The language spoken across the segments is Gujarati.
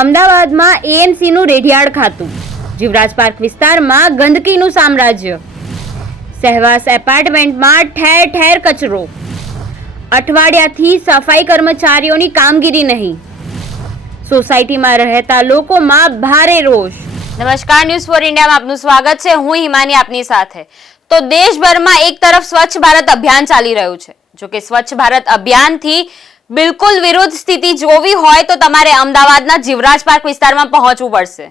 અમદાવાદમાં એએમસીનું રેઢિયાળ ખાતું, જીવરાજ પાર્ક વિસ્તારમાં ગંદકીનું સામ્રાજ્ય, સહેવાસ એપાર્ટમેન્ટમાં ઠેર ઠેર કચરો, અઠવાડિયાથી સફાઈ કર્મચારીઓની કામગીરી નહીં, સોસાયટીમાં રહેતા લોકોમાં ભારે રોષ। નમસ્કાર, ન્યૂઝ ફોર ઇન્ડિયામાં આપનું સ્વાગત છે। હું હિમાની આપની સાથે। તો દેશભરમાં એક તરફ સ્વચ્છ ભારત અભિયાન ચાલી રહ્યું છે। જો કે સ્વચ્છ ભારત અભિયાનથી બિલકુલ વિરુદ્ધ સ્થિતિ જોવી હોય તો તમારે અમદાવાદના જીવરાજ પાર્ક વિસ્તારમાં પહોંચવું પડશે।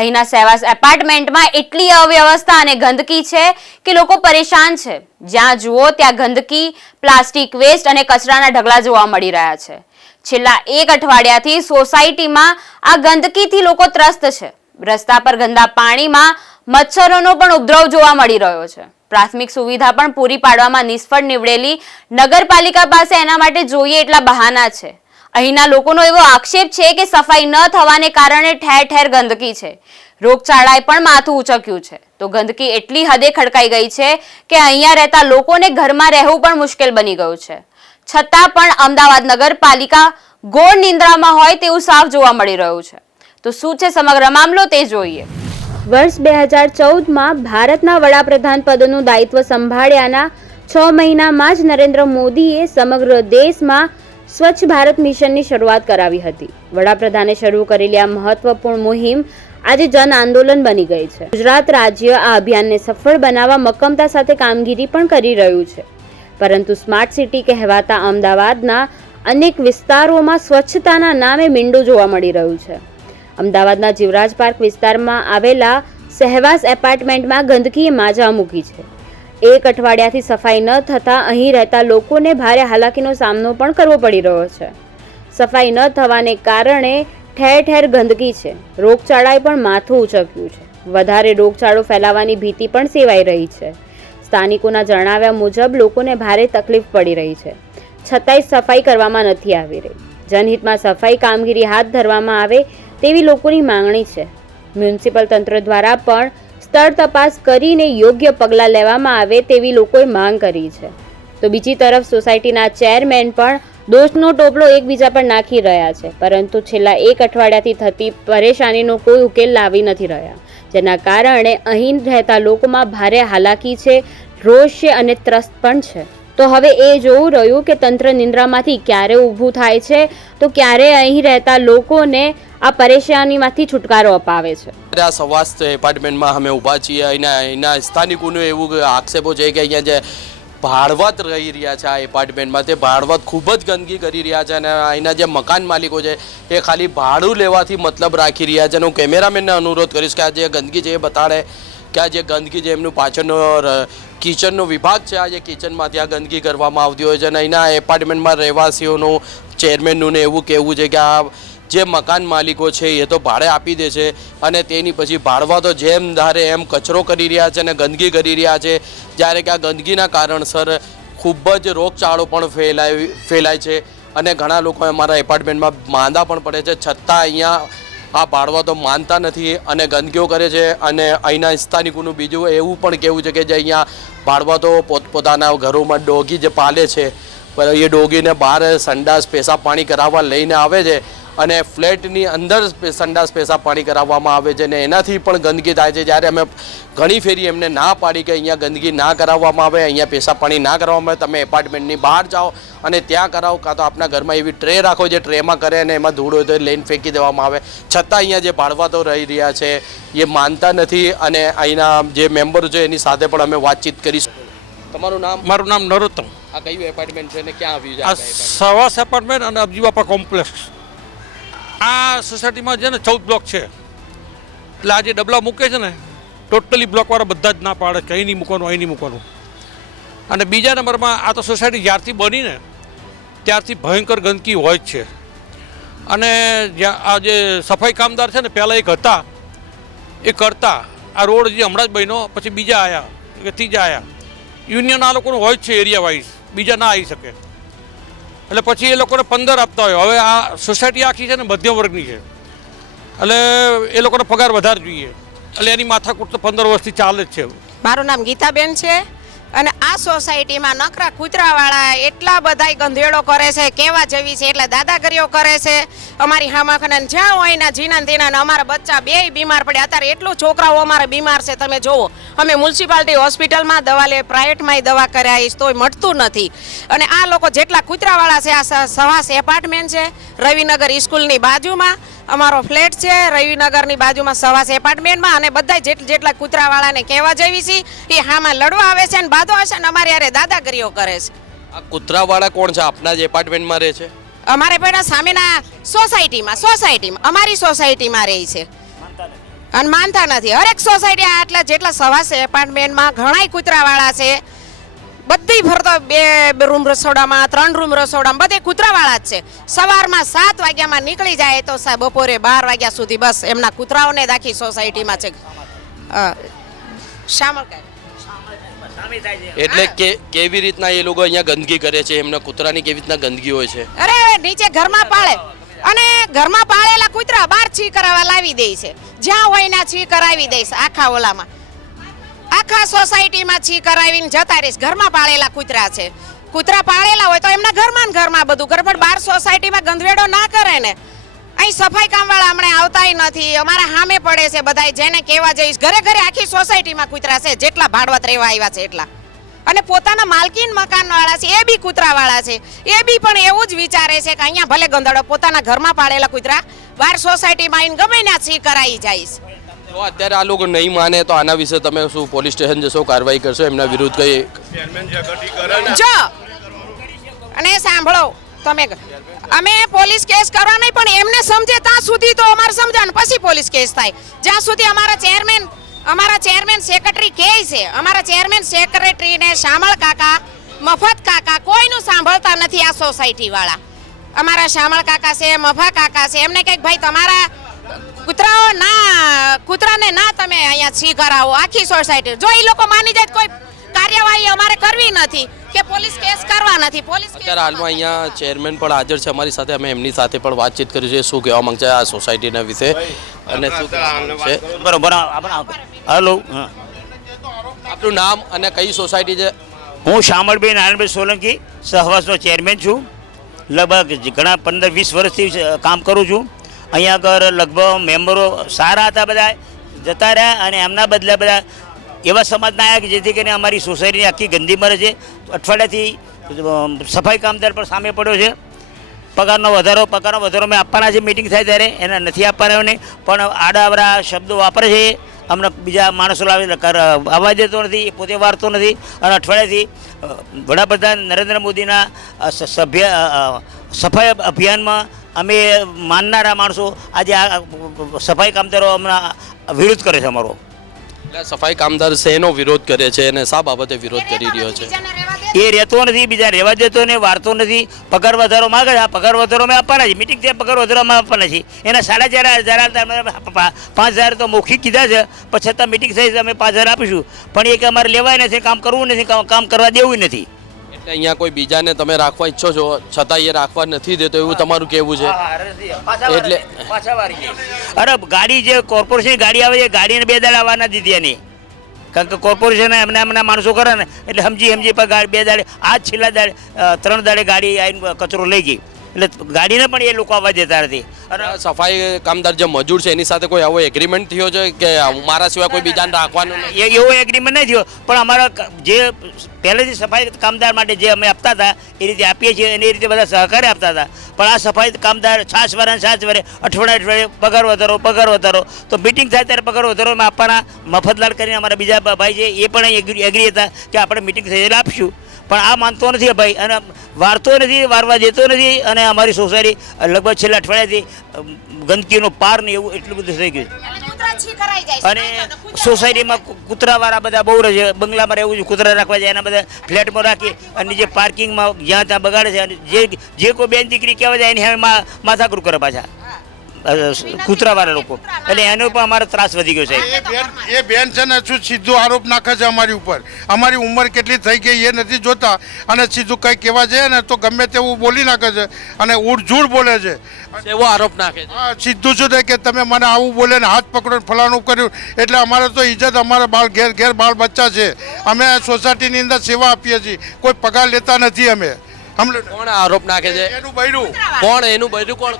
અહીંના સહેવાસ એપાર્ટમેન્ટમાં એટલી અવ્યવસ્થા અને ગંદકી છે કે લોકો પરેશાન છે। જ્યાં જુઓ ત્યાં ગંદકી, પ્લાસ્ટિક વેસ્ટ અને કચરાના ઢગલા જોવા મળી રહ્યા છે। છેલ્લા એક અઠવાડિયાથી સોસાયટીમાં આ ગંદકીથી લોકો ત્રસ્ત છે। રસ્તા પર ગંદા પાણીમાં મચ્છરોનો પણ ઉપદ્રવ જોવા મળી રહ્યો છે। પ્રાથમિક સુવિધા પણ પૂરી પાડવામાં નિષ્ફળ નીવડેલી નગરપાલિકા પાસે એના માટે જોઈએ એટલા બહાના છે। અહીંના લોકોનો એવો આક્ષેપ છે કે સફાઈ ન થવાને કારણે ઠેર ઠેર ગંદકી છે, રોગચાળાએ પણ માથું ઉચક્યું છે। તો ગંદકી એટલી હદે ખડકાઈ ગઈ છે કે અહીંયા રહેતા લોકોને ઘરમાં રહેવું પણ મુશ્કેલ બની ગયું છે। છતાં પણ અમદાવાદ નગરપાલિકા ઘોર નિંદ્રામાં હોય તેવું સાફ જોવા મળી રહ્યું છે। તો શું છે સમગ્ર મામલો તે જોઈએ। વર્ષ 2014માં ભારતના વડાપ્રધાન પદનું દાયિત્વ સંભાળ્યાના 6 મહિનામાં જ નરેન્દ્ર મોદીએ સમગ્ર દેશમાં સ્વચ્છ ભારત મિશનની શરૂઆત કરાવી હતી। વડાપ્રધાને શરૂ કરેલી આ મહત્વપૂર્ણ મુહિમ આજે જન આંદોલન બની ગઈ છે। ગુજરાત રાજ્ય આ અભિયાનને સફળ બનાવવા મક્કમતા સાથે કામગીરી પણ કરી રહ્યું છે, પરંતુ સ્માર્ટ સિટી કહેવાતા અમદાવાદના અનેક વિસ્તારોમાં સ્વચ્છતાના નામે મીંડું જોવા મળી રહ્યું છે। અમદાવાદના જીવરાજ પાર્ક વિસ્તારમાં આવેલા સહેવાસ એપાર્ટમેન્ટમાં ગંદકીએ માજા મૂકી છે। એક અઠવાડિયાથી સફાઈ ન થતાં અહીં રહેતા લોકોને ભારે હાલાકીનો સામનો પણ કરવો પડી રહ્યો છે। સફાઈ ન થવાને કારણે ઠેર ઠેર ગંદકી છે, રોગચાળાએ પણ માથું ઉચક્યું છે। વધારે રોગચાળો ફેલાવાની ભીતિ પણ સેવાઈ રહી છે। સ્થાનિકોના જણાવ્યા મુજબ લોકોને ભારે તકલીફ પડી રહી છે, છતાંય સફાઈ કરવામાં નથી આવી રહી। જનહિતમાં સફાઈ કામગીરી હાથ ધરવામાં આવે તેવી લોકોની માંગણી છે। મ્યુનિસિપલ તંત્ર દ્વારા પણ સ્થળ તપાસ કરીને યોગ્ય પગલાં લેવામાં આવે તેવી લોકોએ માંગ કરી છે। તો બીજી તરફ સોસાયટીના ચેરમેન પણ દોષનો ટોપલો એકબીજા પર નાખી રહ્યા છે, પરંતુ છેલ્લા એક અઠવાડિયાથી થતી પરેશાનીનો કોઈ ઉકેલ લાવી નથી રહ્યા, જેના કારણે અહીં રહેતા લોકોમાં ભારે હાલાકી છે, રોષ છે અને ત્રસ્ત પણ છે। તો હવે એ જોવું રહ્યું કે તંત્ર નિંદ્રામાંથી ક્યારે ઊભું થાય છે તો ક્યારે અહીં રહેતા લોકોને આ પરેશાનીમાંથી છુટકારો અપાવે છે। આ સવાસ એપાર્ટમેન્ટમાં અમે ઊભા છીએ। અહીંના સ્થાનિકોનો એવું આક્ષેપો છે કે અહીંયા જે ભાડવત રહી રહ્યા છે આ એપાર્ટમેન્ટમાં, તે ભાડવત ખૂબ જ ગંદકી કરી રહ્યા છે અને અહીંના જે મકાન માલિકો છે એ ખાલી ભાડું લેવાથી મતલબ રાખી રહ્યા છે। અને હું કેમેરામેનને અનુરોધ કરીશ કે આ જે ગંદકી છે એ બતાડે કે આ જે ગંદકી છે એમનું પાછળનો કિચનનો વિભાગ છે, આ જે કિચનમાંથી આ ગંદકી કરવામાં આવતી હોય છે। અને અહીંના એપાર્ટમેન્ટમાં રહેવાસીઓનું, ચેરમેનનું ને એવું કહેવું છે કે આ જે મકાન માલિકો છે એ તો ભાડે આપી દે છે અને તેની પછી ભાડવા તો જેમ ધારે એમ કચરો કરી રહ્યા છે અને ગંદકી કરી રહ્યા છે, જ્યારે કે આ ગંદકીના કારણસર ખૂબ જ રોગચાળો પણ ફેલાય છે અને ઘણા લોકો અમારા એપાર્ટમેન્ટમાં માંદા પણ પડે છે, છતાં અહીંયા આ ભાડવા તો માનતા નથી અને ગંદકીઓ કરે છે। અને અહીંના સ્થાનિકોનું બીજું એવું પણ કહેવું છે કે જે અહીંયા ભાડવા તો પોતપોતાના ઘરોમાં ડોગી જે પાલે છે, એ ડોગીને બહાર સંડાસ પેશાબ પાણી કરાવવા લઈને આવે છે અને ફ્લેટની અંદર સંડાસ પેશાબ પાણી કરાવવામાં આવે છે અને એનાથી પણ ગંદકી થાય છે। જ્યારે અમે ઘણી ફેરી એમને ના પાડી કે અહીંયા ગંદકી ના કરાવવામાં આવે, અહીંયા પેશાબ પાણી ના કરાવવામાં આવે, તમે એપાર્ટમેન્ટની બહાર જાઓ અને ત્યાં કરાવો, કાં તો આપણા ઘરમાં એવી ટ્રે રાખો જે ટ્રેમાં કરે અને એમાં ધૂળ હોય તો લઈને ફેંકી દેવામાં આવે, છતાં અહીંયા જે ભાડવાતો રહી રહ્યા છે એ માનતા નથી અને અહીંના જે મેમ્બરો છે એની સાથે પણ અમે વાતચીત કરીશું। તમારું નામ? મારું નામ નરોત્તમ। આ કયું એપાર્ટમેન્ટ છે ને ક્યાં આવ્યું છે? આ સવાસ એપાર્ટમેન્ટ અને અબજીબાપા કોમ્પ્લેક્સ। આ સોસાયટીમાં છે ને 14 બ્લોક છે, એટલે આ જે ડબલા મૂકે છે ને ટોટલી બ્લોકવાળા બધા જ ના પાડે કે અહીં નહીં મૂકવાનું, અહીં નહીં મૂકવાનું। અને બીજા નંબરમાં આ તો સોસાયટી જ્યારથી બની ને ત્યારથી ભયંકર ગંદકી હોય જ છે। અને જ્યાં આ જે સફાઈ કામદાર છે ને પહેલાં એક હતા, એ કરતા આ રોડ જે હમણાં જ બન્યો પછી બીજા આવ્યા કે ત્રીજા આવ્યા, યુનિયન આ લોકોનું હોય જ છે એરિયા વાઇઝ, બીજા ના આવી શકે એટલે પછી એ લોકોને 15 આપતા હોય। હવે આ સોસાયટી આખી છે ને મધ્યમ વર્ગની છે એટલે એ લોકોને પગાર વધારે જોઈએ, એટલે એની માથાકૂટ તો 15 વર્ષથી ચાલે જ છે। મારું નામ ગીતાબેન છે। અને આ સોસાયટીમાં નકરા કૂતરાવાળા એટલા બધાય ગંધેડો કરે છે, કેવા જેવી છે એટલે દાદાગીરીઓ કરે છે અમારી હામાખને જ્યાં હોય ને જીના તેના અમારા બચ્ચા બેય બીમાર પડ્યા. અત્યારે એટલું છોકરાઓ અમારે બીમાર છે, તમે જુઓ. અમે મ્યુનિસિપાલિટી હોસ્પિટલમાં દવા લે, પ્રાઇવેટમાંય દવા કરાવીશ તોય મટતું નથી. અને આ લોકો જેટલા કૂતરાવાળા છે, આ સવાસ એપાર્ટમેન્ટ છે રવિનગર સ્કૂલની બાજુમાં અમારો ફ્લેટ છે, રવિનગરની બાજુમાં સવાસ એપાર્ટમેન્ટમાં. અને બધા જેટલા કૂતરાવાળાને કહેવા જેવી છે એ હામાં લડવા આવે છે ને બાધો હશે ને અમારી યારે દાદાગીરીઓ કરે છે. આ કૂતરાવાળા કોણ છે? આપના જ એપાર્ટમેન્ટમાં રહે છે? અમારે પેલા સામેના સોસાયટીમાં અમારી સોસાયટીમાં રહે છે અને માનતા નથી. હરેક સોસાયટી આટલા જેટલા સવાસ એપાર્ટમેન્ટમાં ઘણાય કૂતરાવાળા છે. બધી ફરતો 2 રૂમ રસોડામાં, 3 રૂમ રસોડામાં બધે કૂતરાવાળા જ છે. સવારમાં 7 વાગ્યામાં નીકળી જાય તો બપોરે 12 વાગ્યા સુધી બસ એમના કૂતરાઓને દાખી સોસાયટીમાં છે. શામળ એટલે કેવી રીતના એ લોકો અહીંયા ગંદકી કરે છે? એમના કૂતરાની કેવી રીતના ગંદકી હોય છે? અરે નીચે ઘરમાં પાળે અને ઘરમાં પાળેલા કૂતરા બહાર છી કરાવવા લાવી દે છે. જ્યાં હોય ના છી કરાવી દઈશ. આખા ઓલામાં આખા સોસાયટીમાં છી કરાવીને જતા રહીશ. ઘરમાં પાળેલા કૂતરા છે. કૂતરા પાળેલા હોય તો એમના ઘરમાં ને ઘરમાં બધું કરે, પણ બહાર સોસાયટીમાં ગંદવેડો ના કરે ને. અહીં સફાઈ કામવાળા હમણાં આવતાય નથી. અમારા સામે પડે છે બધાય, જેને કહેવા જઈશ. ઘરે ઘરે આખી સોસાયટીમાં કૂતરા છે, જેટલા ભાડવત રહેવા આવ્યા છે એટલા. અને પોતાના માલકીન મકાનવાળા છે એ બી કૂતરાવાળા છે. એ બી પણ એવું જ વિચારે છે કે અહીંયા ભલે ગંદડો, પોતાના ઘરમાં પાળેલા કૂતરા બહાર સોસાયટીમાં આવીને ગમે ત્યાં છી કરાવી જઈશ. તો અત્યારે આ લોકો નહીં માને તો આના વિશે તમે શું પોલીસ સ્ટેશન જશો, કાર્યવાહી કરશો એમના વિરુદ્ધ? કઈ જો અને સાંભળો તમે, અમે પોલીસ કેસ કરવા નહીં, પણ એમને સમજે ત્યાં સુધી તો અમારે સમજાવવાનું, પછી પોલીસ કેસ થાય. જ્યાં સુધી અમારા ચેરમેન સેક્રેટરી કહે છે, અમારા ચેરમેન સેક્રેટરીને શામળ કાકા, મફત કાકા કોઈનું સાંભળતા નથી આ સોસાયટી વાળા. અમારા શામળ કાકા છે, મફા કાકા છે, એમને કંઈક ભાઈ તમારા કૂતરાને ના તમે અહીંયા છી કરાવો આખી સોસાયટી. જો એ લોકો માની જાય કોઈ કાર્યવાહી અમારે કરવી નથી કે પોલીસ કેસ કરવા નથી. પોલીસ અત્યારે હાલમાં અહીંયા ચેરમેન પણ હાજર છે અમારી સાથે. અમે એમની સાથે પણ વાતચીત કરી છે, શું કહેવા માંગશે આ સોસાયટીના વિશે અને શું છે. બરોબર. હલો, આપનું નામ અને કઈ સોસાયટી છે? હું શામળભાઈ નારાયણભાઈ સોલંકી સહવાસનો ચેરમેન છું. લગભગ ઘણા 15-20 વર્ષથી કામ કરું છું. અહીંયા આગળ લગભગ મેમ્બરો સારા હતા, બધા જતા રહ્યા અને એમના બદલે બધા એવા સમાજના આવ્યા કે જેથી કરીને અમારી સોસાયટીની આખી ગંદી મરે છે. અઠવાડિયાથી સફાઈ કામદાર પણ સામે પડ્યો છે. પગારનો વધારો મેં આપવાના છે, મિટિંગ થાય ત્યારે એના નથી આપવાના ને, પણ આડાવડા શબ્દો વાપરે છે. અમને બીજા માણસો આવવા દેતો નથી, એ પોતે વારતો નથી. અને અઠવાડિયાથી વડાપ્રધાન નરેન્દ્ર મોદીના સફાઈ અભિયાનમાં અમે માનનારા માણસો આજે આ સફાઈ કામદારો હમણાં વિરોધ કરે છે અમારો. એટલે સફાઈ કામદાર શેનો વિરોધ કરે છે અને શા બાબતે વિરોધ કરી રહ્યો છે? એ રહેતો નથી, બીજા રહેવા દેતો ને વારતો નથી. પગાર વધારો માગે છે, આ પગાર વધારો અમે આપવાના છે. મિટિંગ થયા પગાર વધારો અમે આપવાના છે. એના 4,500 5,000 તો મૌખિક કીધા છે, પણ છતાં મિટિંગ થઈ અમે 5,000 આપીશું. પણ એ કે અમારે લેવાય નથી, કામ કરવું નથી, કામ કરવા દેવું નથી. એટલે અહીંયા કોઈ બીજાને તમે રાખવા ઈચ્છો છો છતાં એ રાખવા નથી દેતો એવું તમારું કહેવું છે? એટલે અરે ગાડી જે કોર્પોરેશન ગાડી આવે છે, ગાડીને 2 દાડા આવવાના દીધી એની. કારણ કે કોર્પોરેશન એમના માણસો કરે ને એટલે સમજી પર 2 દાડે આજ છેલ્લા દાડે 3 દાડે ગાડી આવીને કચરો લઈ ગઈ. એટલે ગાડીને પણ એ લોકો આવવા દેતા નથી. અને સફાઈ કામદાર જે મજૂર છે એની સાથે કોઈ આવો એગ્રીમેન્ટ થયો છે કે મારા સિવાય કોઈ બીજાને રાખવાનું નહીં? એવો એગ્રીમેન્ટ નહીં થયો, પણ અમારા જે પહેલેથી સફાઈ કામદાર માટે જે અમે આપતા હતા એ રીતે આપીએ છીએ અને એ રીતે બધા સહકારી આપતા હતા. પણ આ સફાઈ કામદાર છાસવારે અઠવાડિયે પગાર વધારો તો મિટિંગ થાય ત્યારે પગાર વધારો અમે આપવાના. મફતલાલ કરીને અમારા બીજા ભાઈ છે એ પણ એગ્રી હતા કે આપણે મિટિંગ થયેલા આપશું. પણ આ માનતો નથી ભાઈ, અને વારતો નથી, વારવા દેતો નથી. અને અમારી સોસાયટી લગભગ છેલ્લા અઠવાડિયાથી ગંદકીનો પાર ને એવું એટલું બધું થઈ ગયું. અને સોસાયટીમાં કૂતરાવાળા બધા બહુ રહે છે. બંગલામાં રહેવું છે, કૂતરા રાખવા જાય એના બધા ફ્લેટમાં રાખી અને જે પાર્કિંગમાં જ્યાં ત્યાં બગાડે છે. અને જે કોઈ બેન દીકરી કહેવા જાય એની હવે માથાકૂટ કરે પાછા. કૂતરાવાળા લોકો, એટલે એનો પણ અમારો ત્રાસ વધી ગયો છે. એ બેન છે ને શું સીધો આરોપ નાખે છે અમારી ઉપર. અમારી ઉંમર કેટલી થઈ ગઈ એ નથી જોતા અને સીધું કંઈ કહેવા જાય ને તો ગમે તેવું બોલી નાખે છે અને ઉડઝૂડ બોલે છે. એવો આરોપ નાખે છે. હા, સીધું શું થાય કે તમે મને આવું બોલે ને હાથ પકડો ને ફલાણું કર્યું, એટલે અમારે તો ઇજ્જત, અમારા બાળ ઘેર બાળ બચ્ચા છે. અમે સોસાયટીની અંદર સેવા આપીએ છીએ, કોઈ પગાર લેતા નથી અમે. કોણ આરોપ નાખે છે? એનું બૈરું કોણ? એનું બૈરું કોણ?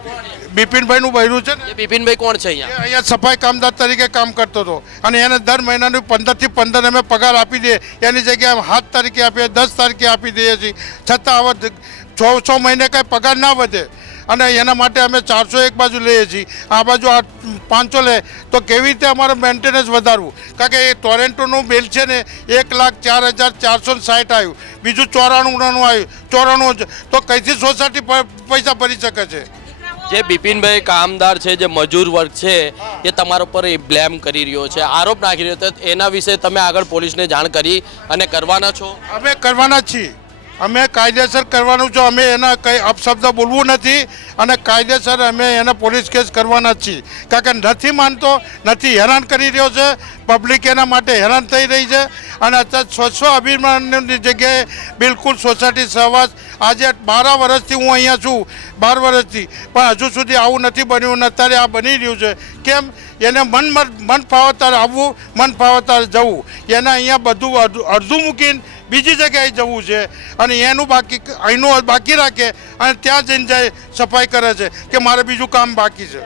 બિપિનભાઈનું બૈરું છે ને, એ બિપિનભાઈ કોણ છે એ અહીંયા? અહીંયા સફાઈ કામદાર તરીકે કામ કરતો હતો અને એને દર મહિનાનું 15 થી 15 અમે પગાર આપી દઈએ. એની જગ્યાએ 7 તારીખે આપીએ, 10 તારીખે આપી દઈએ છીએ, છતાં હવે 6 મહિને કાંઈ પગાર ના વધે અને એના માટે અમે 400 એક બાજુ લઈએ છીએ, આ બાજુ 500 લે, તો કેવી રીતે અમારે મેન્ટેનન્સ વધારવું? કારણ કે એ ટોરેન્ટોનું બિલ છે ને 1,04,460 આવ્યું, બીજું 94નું આવ્યું, 94 તો કઈથી સોસાયટી પૈસા ભરી શકે છે? જે બિપિનભાઈ કામદાર છે, જે મજૂર વર્ગ છે, એ તમારા ઉપર બ્લેમ કરી રહ્યો છે, આરોપ નાખી રહ્યો છે, એના વિશે તમે આગળ પોલીસને જાણ કરી અને કરવાના છો? અમે કરવાના જ છીએ, અમે કાયદેસર કરવાનું છો. અમે એના કંઈ અપશબ્દ બોલવું નથી અને કાયદેસર અમે એને પોલીસ કેસ કરવાના જ છીએ. કારણ કે નથી માનતો, નથી, હેરાન કરી રહ્યો છે, પબ્લિક એના માટે હેરાન થઈ રહી છે. અને અત્યારે સ્વચ્છ અભિયાનની જગ્યાએ બિલકુલ સોસાયટી સહવાસ, આજે 12 વર્ષથી હું અહીંયા છું, 12 વર્ષથી, પણ હજુ સુધી આવું નથી બન્યું અને અત્યારે આ બની રહ્યું છે. કેમ? એને મન ફાવે ત્યારે આવવું, મન ફાવે ત્યારે જવું. એને અહીંયા બધું અડધું મૂકીને બીજી જગ્યાએ જવું છે અને એનું અહીંનું બાકી રાખે અને ત્યાં જઈને જાય સફાઈ કરે છે કે મારે બીજું કામ બાકી છે.